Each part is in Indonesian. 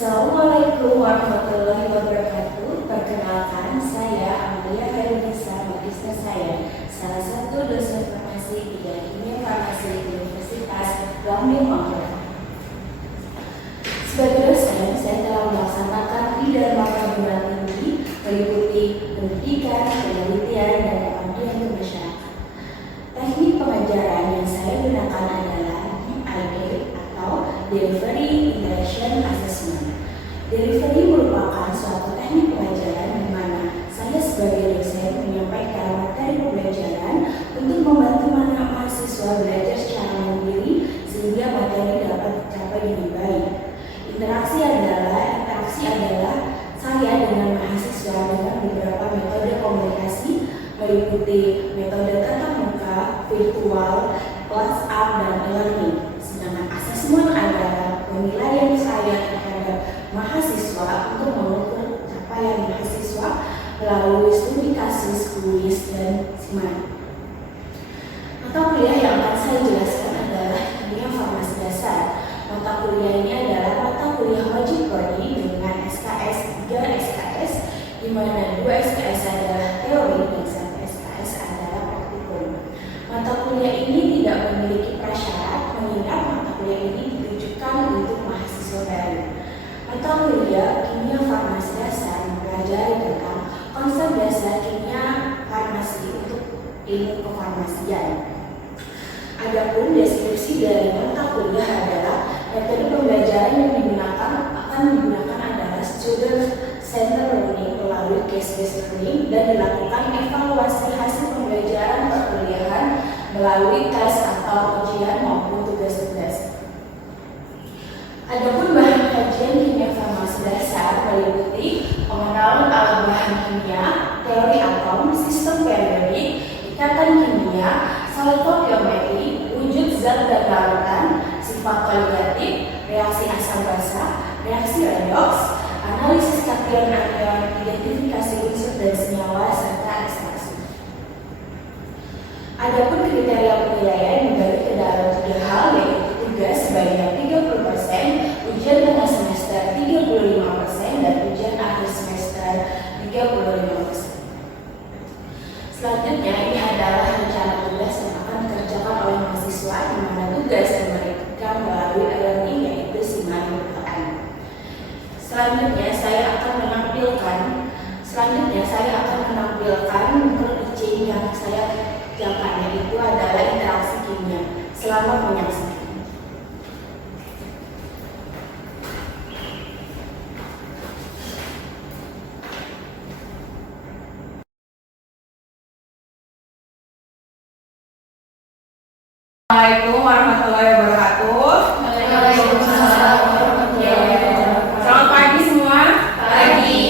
Assalamualaikum warahmatullahi wabarakatuh. Perkenalkan, saya Amalia Hairunisa, magister saya, salah satu dosen farmasi bidang kimia farmasi Universitas Lambung Mangkurat. Sebagai dosen, saya telah melaksanakan bidang perguruan tinggi meliputi pendidikan, penelitian, dan pengabdian ke masyarakat. Teknik pengajaran yang saya gunakan adalah DIA atau Delivery Interaction Assessment. Delivery merupakan suatu teknik pelajaran di mana saya sebagai dosen menyampaikan materi pembelajaran untuk membantu mahasiswa belajar secara mandiri sehingga materi dapat tercapai dengan baik. Interaksi adalah saya dengan mahasiswa dengan beberapa metode komunikasi meliputi metode tatap muka, virtual, WhatsApp, dan e-learning. Sedangkan asesmen adalah penilaian saya terhadap mahasiswa untuk mengukur capaian mahasiswa melalui studi kasus, kuis, dan SIMAN. Mata kuliah yang akan saya jelaskan adalah kimia farmasi dasar. Mata kuliah ini adalah mata kuliah wajib prodi dengan SKS 3 SKS, di mana 2 SKS adalah teori dan 1 SKS adalah praktikum. Mata kuliah ini tidak memiliki prasyarat, mengingat mata kuliah ini ditujukan untuk mahasiswa baru. Mata kuliah kimia farmasi dasar mempelajari tentang konsep dasar kimia farmasi untuk ilmu kefarmasian. Adapun deskripsi dari mata kuliah adalah metode pembelajaran yang akan digunakan adalah student center learning melalui case-based learning dan dilakukan evaluasi hasil pembelajaran perkuliahan melalui tes atau ujian maupun tugas-tugas. Adapun bahan kajian kimia farmasi dasar meliputi pengenalan alat bahan kimia, teori atom, sistem periodik, ikatan kimia, stoikiometri, wujud zat dan larutan, sifat koligatif, reaksi asam basa, reaksi redoks, analisis kation-anion, identifikasi unsur dan senyawa, serta ekstraksi. Adapun kriteria penilaian dibagi ke dalam 3 hal, yaitu tugas sebanyak 30%, ujian tengah semester 35%, dan ujian akhir semester 35%. Selanjutnya, ini adalah rencana tugas yang akan dikerjakan oleh mahasiswa, di mana tugas yang mereka melalui e-learning yaitu SIMAN UPN. Selanjutnya saya akan menampilkan teaching yang saya kerjakan, yaitu adalah interaksi kimia. Selamat menyaksikan. Assalamualaikum warahmatullahi wabarakatuh. Waalaikumsalam warahmatullahi wabarakatuh. Selamat pagi semua. Pagi.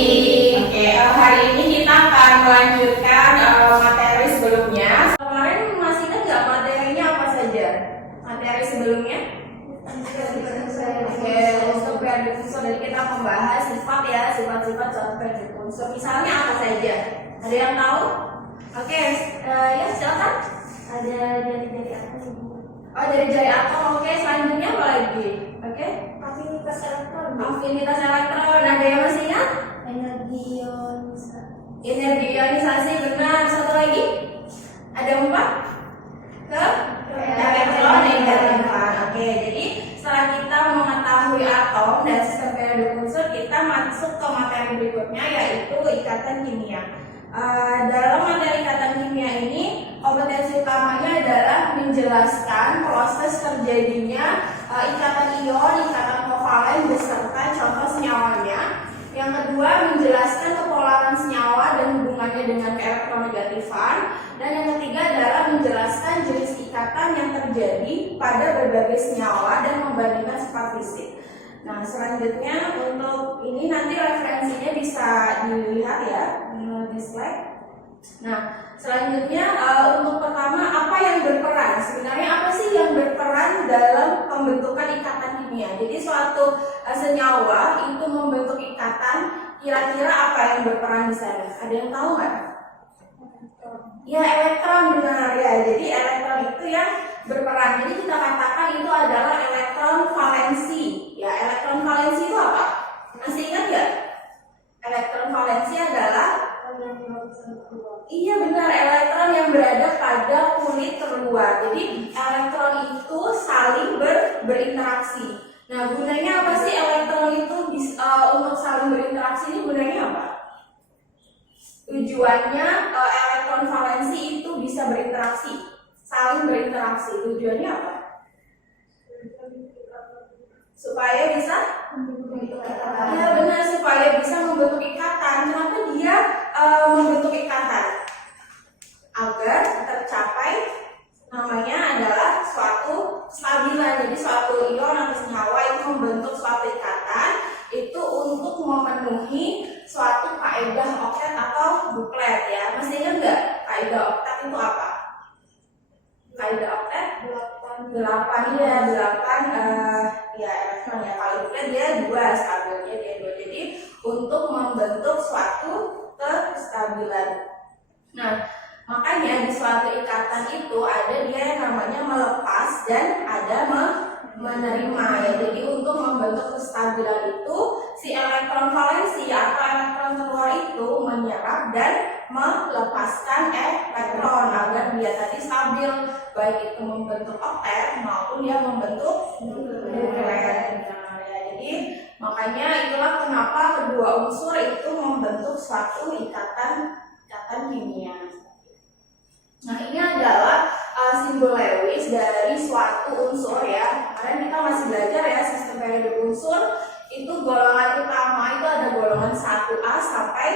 Oke, hari ini kita akan melanjutkan materi sebelumnya. Kemarin masih ingat nggak materinya apa saja? Materi sebelumnya? Oke, unsur periodic unsur. Jadi kita membahas sifat-sifat suatu periodic unsur. Misalnya apa saja? Ada yang tahu? Oke, ya silakan. Ada dari atom. Oh, dari jari atom. Oke, selanjutnya apa lagi? Oke, Afinitas elektron. afinitas elektron. Ada yang masih ingat? Energi ionisasi. Energi ionisasi, benar. Satu lagi? Ada 4? Ke? Elektron negativan. Oke, jadi setelah kita mengetahui atom dan sistem periodik unsur, kita masuk ke materi berikutnya, yaitu ikatan kimia. Dalam materi ikatan kimia ini, kompetensi utamanya adalah menjelaskan proses terjadinya ikatan ion, ikatan kovalen beserta contoh senyawanya. Yang kedua, menjelaskan kepolaran senyawa dan hubungannya dengan keelektronegatifan. Dan yang ketiga adalah menjelaskan jenis ikatan yang terjadi pada berbagai senyawa dan membandingkan sifat fisik. Nah, selanjutnya untuk ini nanti referensinya bisa dilihat ya di slide. Nah, selanjutnya untuk pertama, apa yang berperan? Sebenarnya apa sih yang berperan dalam pembentukan ikatan kimia? Jadi suatu senyawa itu membentuk ikatan, kira-kira apa yang berperan di sana? Ada yang tahu nggak? Ya, elektron, benar ya. Jadi elektron itu yang berperan. Jadi kita katakan itu adalah elektron valensi. Ya, elektron valensi itu apa? Jadi elektron itu saling berinteraksi. Nah, gunanya apa sih elektron itu untuk saling berinteraksi ini gunanya apa? Tujuannya elektron valensi itu bisa berinteraksi, saling berinteraksi. Tujuannya apa? Supaya bisa membentuk ikatan. Ya benar, supaya bisa membentuk ikatan. Kenapa dia membentuk ikatan? Agar tercapai namanya adalah suatu stabilan. Jadi suatu ion atau senyawa itu membentuk suatu ikatan itu untuk memenuhi suatu kaidah oktet atau buklet ya. Masih ingat nggak kaidah oktet itu apa? Kaidah oktet 8 ya, 8 ya elektron ya. Kalau buklet dia 2, stabilnya dia 2. Jadi untuk membentuk suatu kestabilan. Nah, makanya di suatu ikatan itu ada dia yang namanya melepas dan ada menerima ya. Jadi untuk membentuk kestabilan itu si elektron valensi atau elektron terluar itu menyerap dan melepaskan elektron agar dia tadi stabil, baik itu membentuk oktet maupun dia membentuk buklet. Nah, ya, jadi makanya itulah kenapa kedua unsur itu membentuk suatu ikatan kimia. Nah, ini adalah simbol Lewis dari suatu unsur ya. Kemarin kita masih belajar ya sistem periodik unsur itu golongan utama itu ada golongan 1A sampai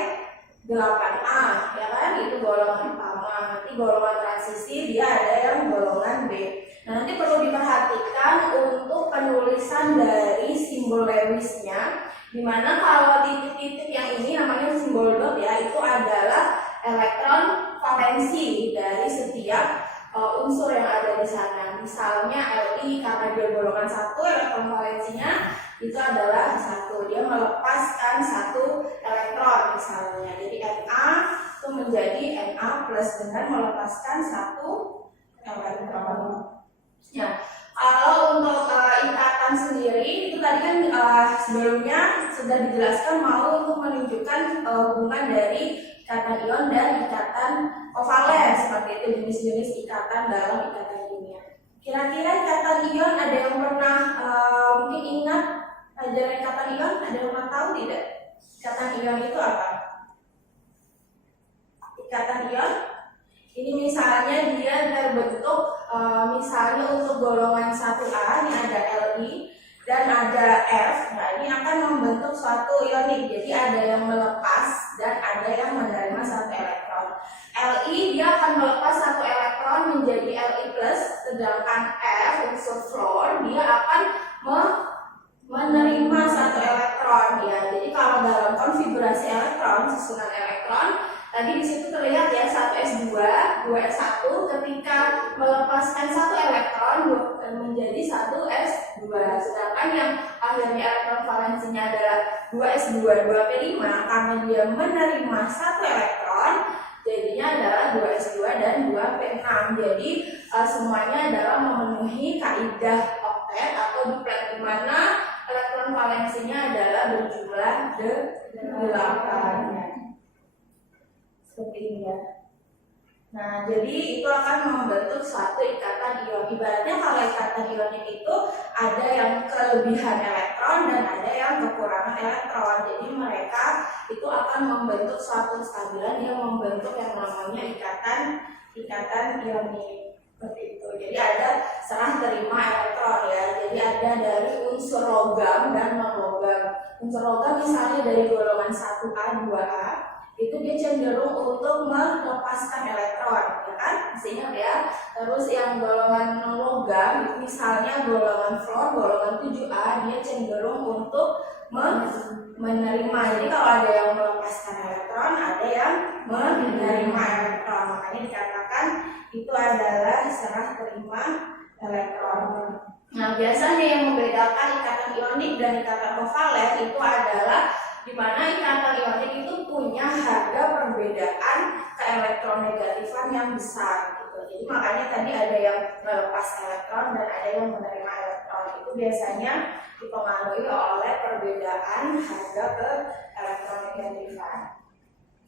8A ya kan, itu golongan utama. Nanti golongan transisi dia ada yang golongan B. Nah, nanti perlu diperhatikan untuk penulisan dari simbol Lewisnya, dimana kalau titik-titik yang ini namanya simbol dot ya, itu adalah elektron valensi dari setiap unsur yang ada di sana. Misalnya Li karena dia golongan 1, elektron valensinya itu adalah 1, dia melepaskan 1 elektron misalnya. Jadi Na itu menjadi Na plus dengan melepaskan 1 elektron. Ya, kalau untuk ikatan sendiri itu tadi kan sebelumnya sudah dijelaskan mau untuk menunjukkan hubungan dari ikatan ion dan ikatan kovalen, seperti itu jenis-jenis ikatan dalam ikatan kimia. Kira-kira ikatan ion ada yang pernah mungkin ingat pelajaran ikatan ion? Ada yang pernah tahu tidak? Ikatan ion itu apa? Ikatan ion ini misalnya dia terbentuk misalnya untuk golongan 1A ini ada Li dan ada F. Nah, ini akan membentuk suatu ionik. Jadi ada yang melepas dan ada yang menerima 1 elektron. Li dia akan melepas 1 elektron menjadi Li plus, sedangkan F unsur fluor dia akan menerima 1 elektron ya. Jadi kalau dalam konfigurasi elektron, susunan elektron tadi di situ terlihat ya 1s2, 2s1 ketika melepaskan 1 elektron menjadi 1s2. Sedangkan yang akhirnya elektron valensinya adalah 2s2, 2p5 karena dia menerima 1 elektron jadinya adalah 2s2 dan 2p6. Jadi semuanya adalah memenuhi kaidah oktet atau duplet di mana elektron valensinya adalah berjumlah 8. Seperti ini ya. Nah, jadi itu akan membentuk suatu ikatan ion. Ibaratnya kalau ikatan ionik itu ada yang kelebihan elektron dan ada yang kekurangan elektron. Jadi mereka itu akan membentuk suatu stabilan yang membentuk yang namanya ikatan ionik. Seperti itu. Jadi ada serah terima elektron ya. Jadi ada dari unsur logam dan non logam. Unsur logam misalnya dari golongan 1A, 2A itu dia cenderung untuk melepaskan elektron, ya kan? Masih ingat ya? Terus yang golongan non logam itu misalnya golongan fluor, golongan 7A dia cenderung untuk menerima. Jadi kalau ada yang melepaskan elektron, ada yang menerima elektron. Makanya dikatakan itu adalah serah terima elektron. Nah, biasanya yang membedakan ikatan ionik dan ikatan kovalen itu adalah di mana ikatan ionik itu punya harga perbedaan keelektronegatifan yang besar gitu. Jadi makanya tadi ada yang melepas elektron dan ada yang menerima elektron. Itu biasanya dipengaruhi oleh perbedaan harga keelektronegatifan.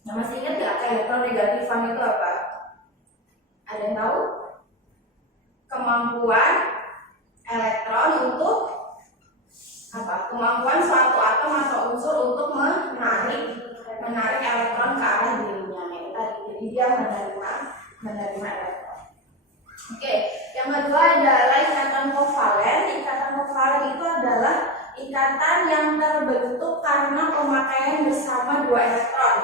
Nah, masih ingat nggak keelektronegatifan itu apa? Ada yang tahu? kemampuan elektron untuk apa? Kemampuan suatu atom atau unsur untuk menarik elektron ke arah dirinya. Jadi dia menerima elektron. Oke, yang kedua adalah ikatan kovalen. Ikatan kovalen itu adalah ikatan yang terbentuk karena pemakaian bersama dua elektron.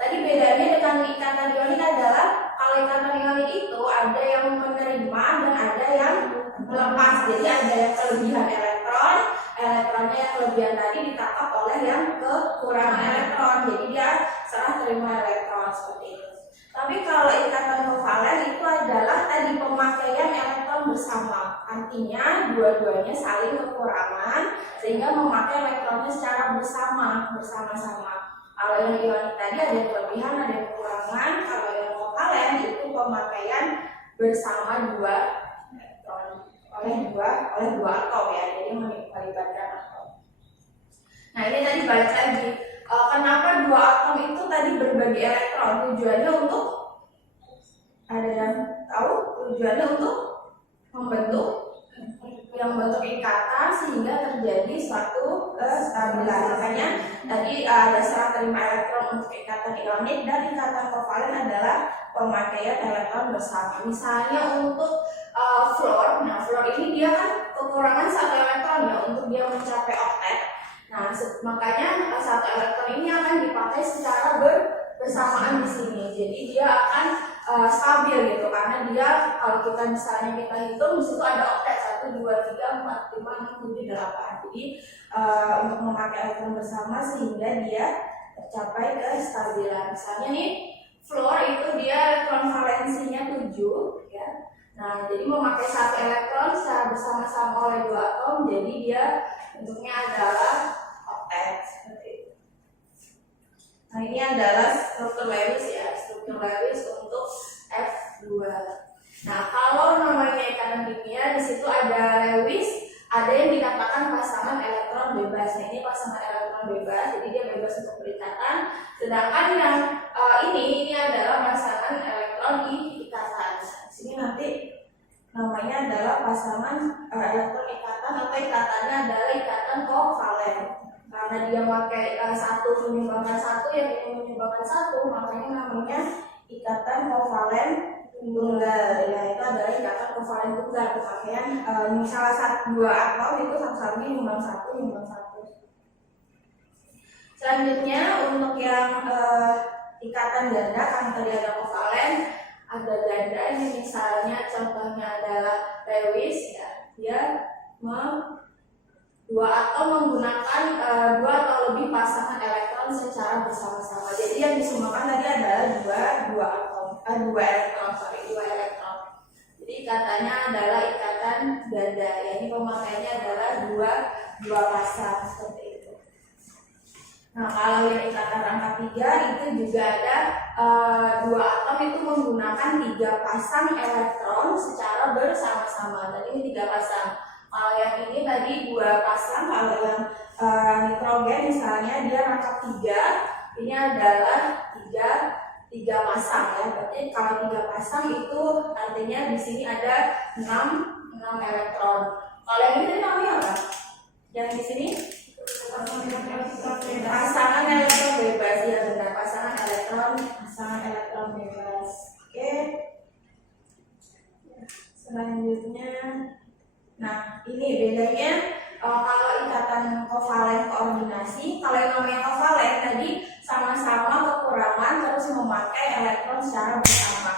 Tadi bedanya dengan ikatan ionik adalah kalau ikatan ionik itu ada yang menerima dan ada yang melepas. Jadi ada yang kelebihan elektron, elektronnya yang kelebihan tadi ditangkap oleh yang kekurangan elektron. Jadi dia serah terima elektron seperti itu. Tapi kalau ikatan kovalen itu adalah tadi pemakaian elektron bersama. Artinya dua-duanya saling kekurangan sehingga memakai elektronnya secara bersama-sama. Kalau yang ionik tadi ada yang kelebihan, ada yang kekurangan. Kalau yang kovalen itu pemakaian bersama dua elektron oleh dua atom ya. Jadi melibatkan atom. Nah, ini tadi balik lagi. Kenapa dua atom itu tadi berbagi elektron? Tujuannya untuk, ada yang tahu? Tujuannya untuk membentuk ikatan sehingga terjadi suatu kestabilan. Makanya tadi ada serah terima elektron untuk ikatan ionik, dan ikatan kovalen adalah pemakaian elektron bersama. Misalnya untuk fluor. Nah, fluor ini dia kan kekurangan satu elektron ya untuk dia mencapai oktet. Nah, makanya satu elektron ini akan dipakai secara bersamaan di sini. Jadi dia akan stabil gitu, karena dia kalau kita misalnya kita hitung di situ ada oktet 1, 2, 3, 4, 5, 6, 7, 8. Jadi untuk memakai elektron bersama sehingga dia tercapai kestabilan. Misalnya nih fluor itu dia elektron valensinya 7 ya. Nah, jadi memakai satu elektron secara bersama-sama oleh dua atom, jadi dia bentuknya adalah oktet seperti itu. Nah, ini adalah struktur Lewis ya, struktur Lewis untuk F2. Nah, kalau namanya ikatan kimia di situ ada Lewis, ada yang dikatakan pasangan elektron bebas. Nah, ini pasangan elektron bebas, jadi dia bebas untuk berikatan. Sedangkan yang ini adalah pasangan elektron di ikatan. Di sini nanti namanya adalah pasangan elektron ikatan, atau ikatannya adalah ikatan kovalen. Karena dia pakai satu menyumbangkan satu, yang ini menyumbangkan satu, makanya namanya ikatan kovalen tunggal. Ya, itu adalah ikatan kovalen tunggal. Pemakaian salah satu dua atom itu sama-sama nyumbang satu. Selanjutnya untuk yang ikatan ganda, kan tadi ada kovalen, ada ganda. Ini misalnya contohnya adalah Lewis ya, dia dua atom menggunakan dua atau lebih pasangan elektron secara bersama-sama. Jadi yang disumbangkan tadi adalah dua elektron. Jadi ikatannya adalah ikatan ganda. Ya, ini pemakaiannya adalah dua pasang seperti itu. Nah, kalau yang ikatan rangka 3 itu juga ada dua atom itu menggunakan 3 pasang elektron secara bersama-sama. Tadi ini 3 pasang. Kalau yang ini tadi 2 pasang. Kalau yang nitrogen misalnya dia rangka 3, ini adalah 3 pasang ya. Berarti kalau 3 pasang itu artinya di sini ada 6 elektron. Kalau yang ini namanya apa? Yang di sini pasangan elektron bebas ya, benar, pasangan elektron bebas. Oke. Selanjutnya, nah ini bedanya kalau ikatan kovalen koordinasi. Kalau yang namanya kovalen tadi sama-sama kekurangan terus memakai elektron secara bersama.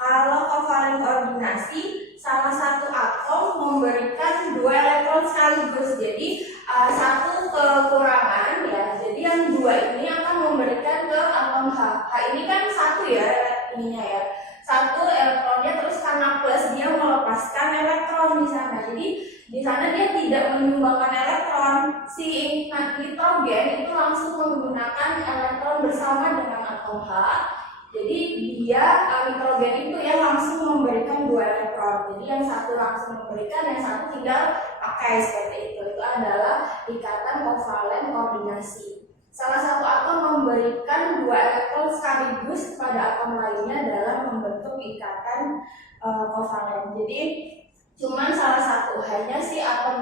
Kalau kovalen koordinasi, salah satu atom memberikan 2 elektron sekaligus. Jadi satu kekurangan ya. Jadi yang 2 ini akan memberikan ke atom H. H ini kan 1 ya ininya ya. 1 elektronnya, terus karena plus dia melepaskan elektron di sana. Jadi di sana dia tidak menyumbangkan elektron. Si nitrogen itu langsung menggunakan elektron bersama dengan atom H. Jadi dia nitrogen itu yang langsung memberikan 2 elektron. Jadi yang satu langsung memberikan, yang satu tinggal pakai seperti itu. Itu adalah ikatan kovalen koordinasi. Salah satu atom memberikan 2 elektron sekaligus kepada atom lainnya dalam membentuk ikatan kovalen. Jadi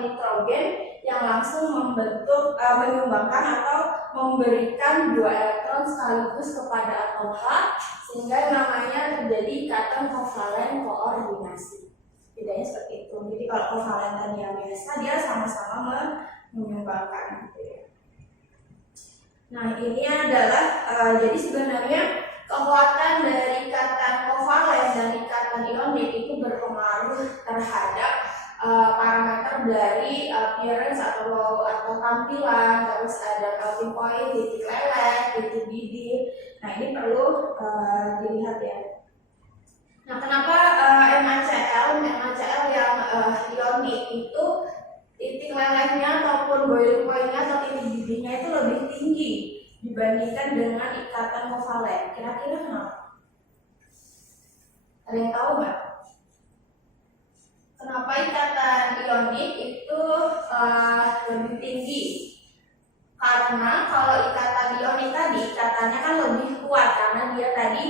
nitrogen yang langsung menyumbangkan atau memberikan 2 elektron sekaligus kepada atom H, sehingga namanya terjadi ikatan kovalen koordinasi. Bedanya seperti itu. Jadi kalau kovalen tadi yang biasa dia sama-sama menyumbangkan gitu ya. Nah, ini adalah jadi sebenarnya kekuatan dari ikatan kovalen dan ikatan ionik itu berpengaruh terhadap parameter dari appearance atau tampilan, terus ada melting point, titik leleh, titik didih. Nah, ini perlu dilihat ya. Nah, kenapa NaCl yang ionik itu titik lelehnya ataupun boiling point-nya atau titik didihnya itu lebih tinggi dibandingkan dengan ikatan kovalen? Kira-kira kenapa? Ada yang tahu nggak? Kenapa ikatan ionik itu lebih tinggi? Karena kalau ikatan ionik tadi ikatannya kan lebih kuat karena dia tadi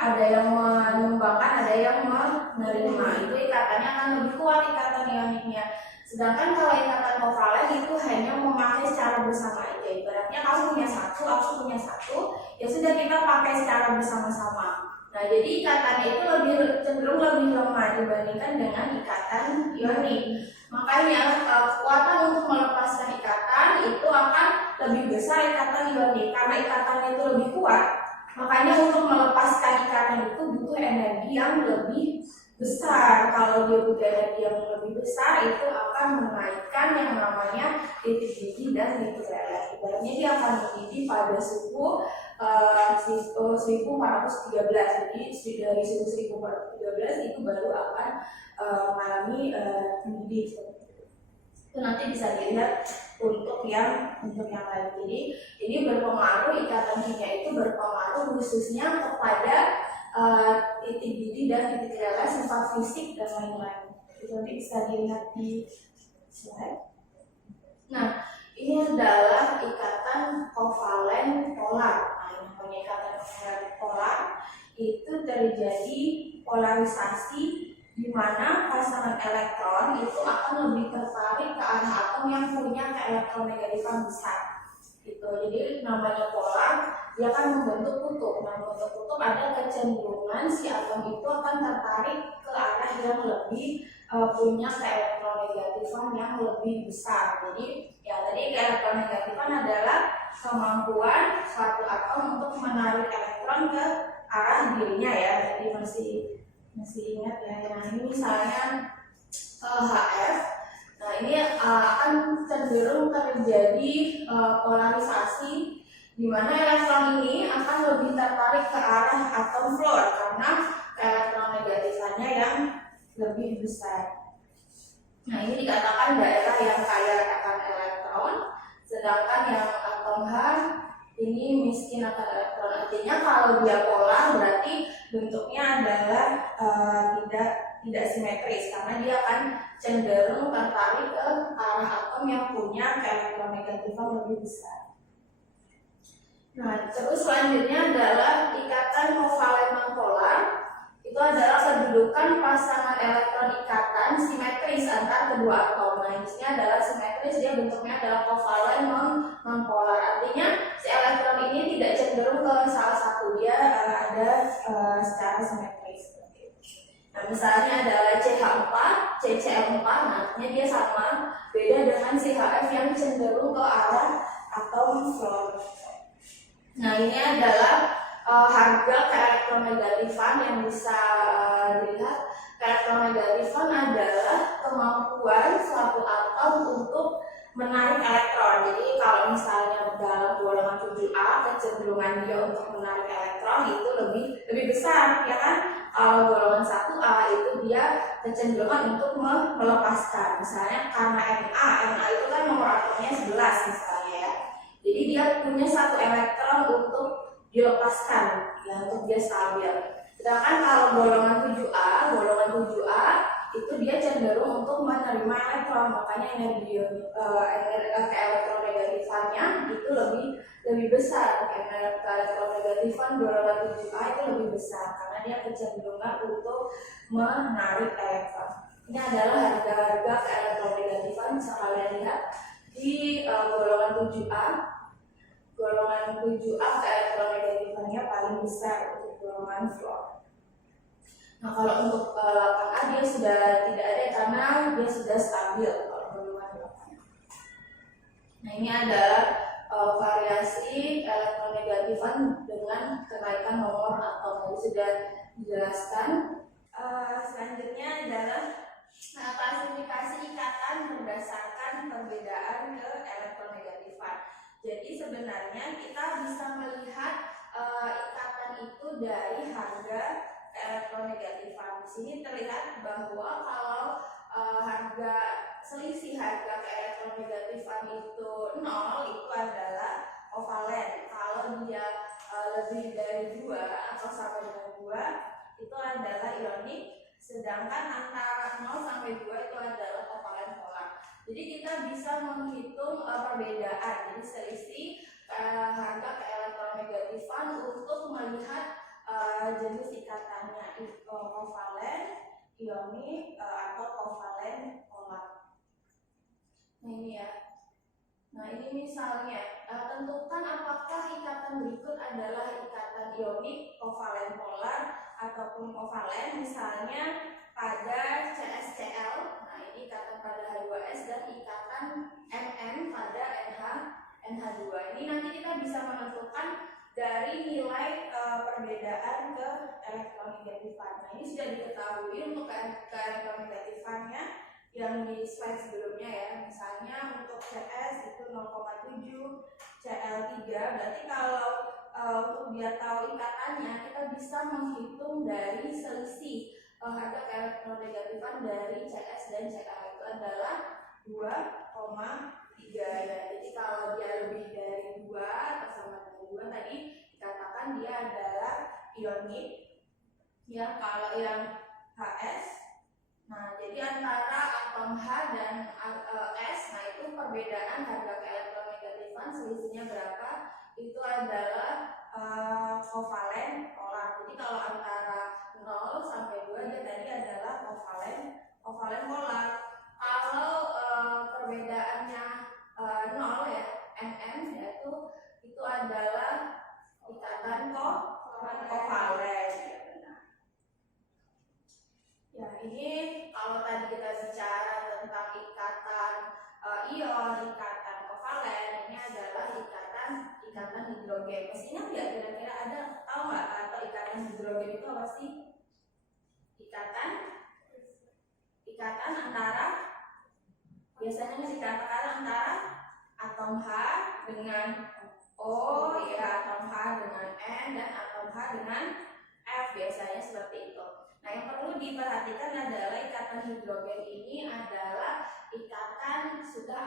ada yang menyumbangkan, ada yang menerima. Itu ikatannya akan lebih kuat ikatan ioniknya. Sedangkan kalau ikatan kovalen itu hanya memakai secara bersama aja. Ibaratnya kamu punya satu, aku punya satu, ya sudah kita pakai secara bersama-sama. Nah, jadi ikatannya itu cenderung lebih lemah dibandingkan dengan ikatan ionik. Makanya kekuatan untuk melepaskan ikatan itu akan lebih besar ikatan ionik. Karena ikatannya itu lebih kuat, makanya untuk melepaskan ikatan itu butuh energi yang lebih besar. Kalau dia butuh energi yang lebih besar, itu akan menaikkan yang namanya titik didih dan titik leleh. Ibaratnya dia akan mendidih pada suhu 1413. Jadi dari suhu 1413 itu baru akan mengalami mendidih. Itu nanti bisa dilihat untuk yang lain. Jadi ini berpengaruh, ikatan kimia itu berpengaruh khususnya kepada titik didih dan titik leleh, sifat fisik dan lain-lain. Itu nanti bisa dilihat di slide. Nah, ini adalah ikatan kovalen polar. Nah, yang namanya ikatan kovalen polar itu terjadi polarisasi di mana pasangan elektron itu akan lebih tertarik ke arah atom yang punya keelektronegatifan besar. Gitu. Jadi namanya polar, dia akan membentuk kutub. Nah, membentuk kutub ada kecenderungan si atom itu akan tertarik ke arah yang lebih punya keelektronegatifan yang lebih besar. Jadi ya tadi keelektronegatifan adalah kemampuan suatu atom untuk menarik elektron ke arah dirinya ya. Jadi masih ingat ya. Nah, ini misalnya HF. Nah, ini akan cenderung terjadi polarisasi di mana elektron ini akan lebih tertarik ke arah atom fluor karena elektronegatifannya yang lebih besar. Nah, ini dikatakan daerah yang kaya akan elektron, sedangkan yang atom H ini miskin akan elektron. Artinya kalau dia polar berarti bentuknya adalah tidak simetris karena dia akan cenderung tertarik ke arah atom yang punya keelektronegatifan lebih besar. Nah, terus selanjutnya adalah ikatan kovalen nonpolar. Itu adalah kedudukan pasangan elektron ikatan simetris antar kedua atom. Nah, ini adalah simetris, dia bentuknya adalah kovalen nonpolar. Artinya si elektron ini tidak cenderung ke salah satu, dia ada secara simetris. Nah, misalnya adalah CH4, CCl4, nah artinya dia sama, beda dengan CHF yang cenderung ke arah atom fluor. Nah, ini adalah harga keelektronegatifan yang bisa dilihat. Keelektronegatifan adalah kemampuan suatu atom untuk menarik elektron. Jadi kalau misalnya dalam golongan 7A kecenderungan dia untuk menarik elektron itu lebih besar, ya kan? Kalau golongan 1A itu dia kecenderungan untuk melepaskan. Misalnya karena Na itu kan nomor atomnya 11 misalnya ya. Jadi dia punya satu elektron untuk dilepaskan, ya, untuk dia stabil. Sedangkan kalau golongan 7A itu dia cenderung untuk menerima elektron, makanya energi keelektronegatifannya itu lebih besar. Keelektronegatifan golongan 7A itu lebih besar karena dia kecenderungan untuk menarik elektron. Ini adalah harga-harga keelektronegatifan bisa kalian lihat di golongan 7A. Golongan 7A keelektronegatifan paling besar untuk golongan fluor. Nah, kalau untuk 8A dia sudah tidak ada karena dia sudah stabil kalau golongan 8. Nah, ini adalah variasi elektronegatifan dengan kenaikan nomor atom. Jadi sudah dijelaskan. Selanjutnya adalah klasifikasi ikatan berdasarkan perbedaan keelektronegatifan. Jadi sebenarnya kita bisa melihat ikatan itu dari harga keelektronegatifan. Di sini terlihat bahwa kalau selisih harga keelektronegatifan itu 0, itu adalah kovalen. Kalau dia lebih dari 2 atau sama dengan 2, itu adalah ionik. Sedangkan antara 0 sampai 2 itu adalah kovalen polar. Jadi kita bisa menghitung perbedaan, jadi selisih harga keelektronegatifan untuk melihat jenis ikatannya, kovalen, ionik, atau kovalen polar. Nah ini ya. Nah ini misalnya, tentukan apakah ikatan berikut adalah ikatan ionik, kovalen polar, ataupun kovalen. Misalnya pada CSCl, nah ini ikatan pada H2S, dan ikatan Mn pada NH2. Ini nanti kita bisa menentukan dari nilai perbedaan ke elektronegatifan. Nah ini sudah diketahui untuk keelektronegatifannya yang di slide sebelumnya ya. Misalnya untuk CS itu 0,7, Cl3. Berarti kalau untuk dia tahu ikatannya, kita bisa menghitung dari selisih harga keelektronegatifan dari CS dan Cl itu adalah 2,3 ya. Jadi kalau dia lebih dari 2 atau sama dengan 2 tadi dikatakan dia adalah ionik ya. Kalau yang HS, nah jadi antara atom H dan S, nah itu perbedaan harga keelektronegatifan selisihnya berapa, itu adalah kovalen polar. Jadi kalau antara 0 sampai 2 dia tadi adalah kovalen polar. Kalau perbedaannya 0 ya, Nm yaitu itu adalah ikatan kovalen. Ya, ini kalau tadi kita bicara tentang ikatan ion, ikatan kovalen, ini adalah ikatan hidrogen. Mestinya nggak kira-kira ada tahu nggak atau ikatan hidrogen itu apa sih? Ikatan antara, biasanya dikatakan antara atom H dengan O ya, atom H dengan N, dan atom H dengan F, biasanya seperti itu. Nah yang perlu diperhatikan adalah ikatan hidrogen ini adalah ikatan sudah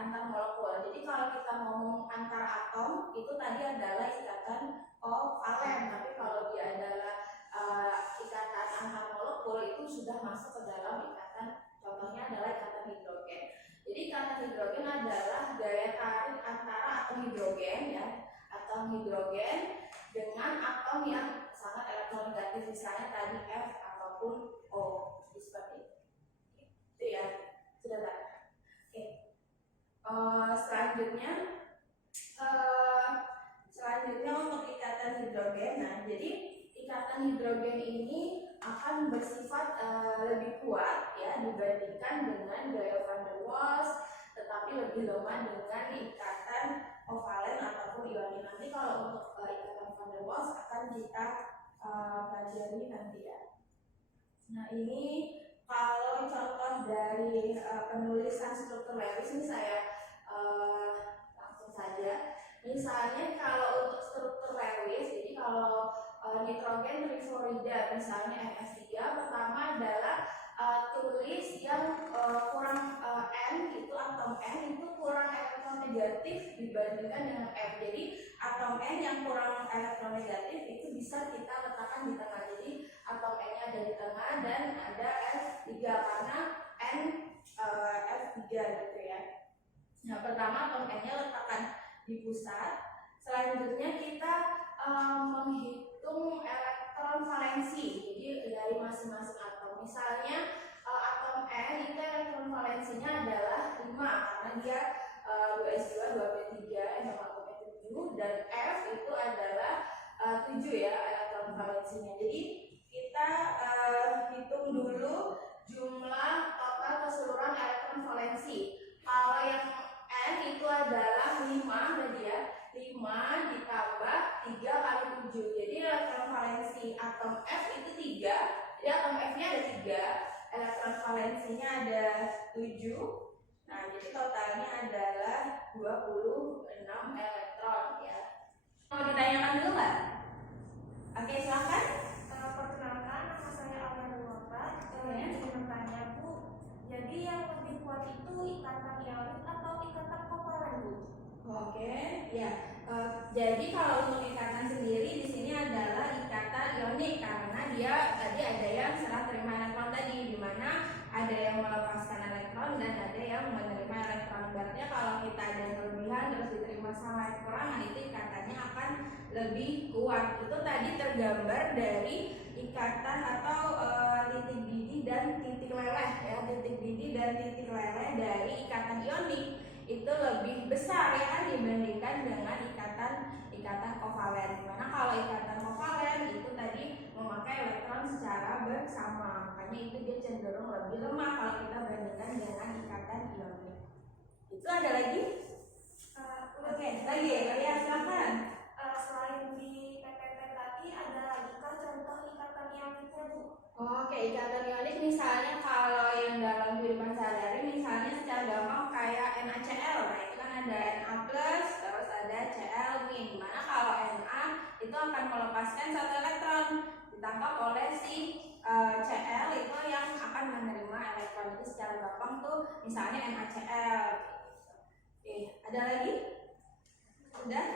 antar molekul. Jadi kalau kita ngomong antar atom itu tadi adalah ikatan kovalen, tapi kalau dia adalah ikatan antar molekul itu sudah masuk ke dalam ikatan, contohnya adalah ikatan hidrogen. Jadi ikatan hidrogen adalah daya tarik antara atom hidrogen ya, atom hidrogen dengan atom yang sangat elektronegatif, misalnya tadi F ataupun O, seperti itu. Itu ya, sudah tak? Oke. Selanjutnya untuk ikatan hidrogen. Nah, jadi ikatan hidrogen ini akan bersifat lebih kuat ya dibandingkan dengan gaya van der Waals, tetapi lebih lemah dengan ikatan kovalen ataupun ionik. Nanti kalau untuk ikatan van der Waals akan kita pelajari nanti ya. Nah ini kalau contoh dari penulisan struktur Lewis ini saya langsung saja. Misalnya kalau untuk struktur Lewis, jadi kalau nitrogen trifluorida misalnya NS3, pertama adalah tulis yang kurang N, itu atom N itu kurang elektronegatif dibandingkan dengan F. Jadi atom N yang kurang elektronegatif itu bisa kita letakkan di tengah. Jadi atom N-nya ada di tengah dan ada F3 karena N F3 gitu ya. Nah pertama atom N-nya letakkan di pusat. Selanjutnya kita menghitung elektron valensi, jadi dari masing-masing atom. Misalnya atom N itu elektron valensinya adalah dia 2S2, 2P3, N-nya 7, dan F itu adalah 7 ya elektron valensinya. Jadi kita hitung dulu jumlah total keseluruhan elektron valensi. Kalau yang N itu adalah 5 tadi ya, 5 ditambah 3 kali 7. Jadi elektron valensi atom F itu 3. Jadi atom F-nya ada 3, elektron valensinya ada 7. Nah, jadi totalnya adalah 26 elektron ya. Mau ditanyakan dulu nggak? Oke, silakan. Perkenalkan, nama saya Alia Nuwata. Ingin bertanya, Bu. Jadi yang lebih kuat itu ikatan ionik atau ikatan kovalen, Bu? Oke, ya. Jadi kalau untuk ikatan sendiri di sini adalah ikatan ionik karena dia tadi ada yang serah terima elektron tadi, di mana ada yang melepaskan elektron dan ada yang menerima elektron. Berarti kalau kita ada yang kelebihan terus diterima sama yang kekurangan, itu ikatannya akan lebih kuat. Itu tadi tergambar dari ikatan atau titik didih dan titik leleh ya, titik didih dan titik leleh dari ikatan ionik itu lebih besar ya kan dibandingkan dengan ikatan kovalen. Dimana kalau ikatan kovalen itu tadi memakai elektron secara bersama, makanya itu dia cenderung lebih lemah kalau kita bandingkan dengan ikatan ionik. Itu ada lagi? Oke, lagi ya, silakan. Selain di PPT tadi, ada lagi kah contoh ikatan ioniknya, Bu? Oke, ikatan ionik misalnya kalau yang dalam kehidupan sehari-hari misalnya secara gampang kayak NaCl. Nah, itu kan ada Na+, terus ada Cl-, dimana kalau Na itu akan melepaskan satu elektron ditangkap oleh si Cl itu yang akan menerima elektron. Itu secara gampang tuh misalnya NaCl. Oke, ada lagi? Sudah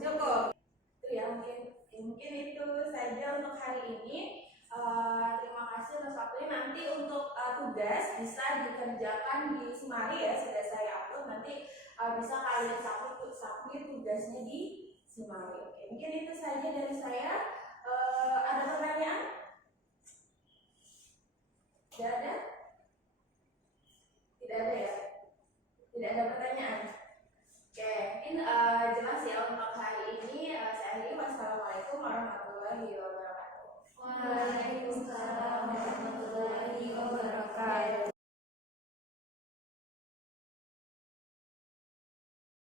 cukup. Itu ya mungkin itu saja untuk hari ini. Terima kasih atas waktunya. Nanti untuk tugas bisa dikerjakan di Simari ya, sudah saya upload. Nanti bisa kalian submit tugasnya di Simari. Oke, mungkin itu saja dari saya. Ada pertanyaan? Tidak ada? Tidak ada ya? Tidak ada pertanyaan? Oke, mungkin jelas ya untuk hari ini. Saya akhiri. Wassalamualaikum warahmatullahi wabarakatuh.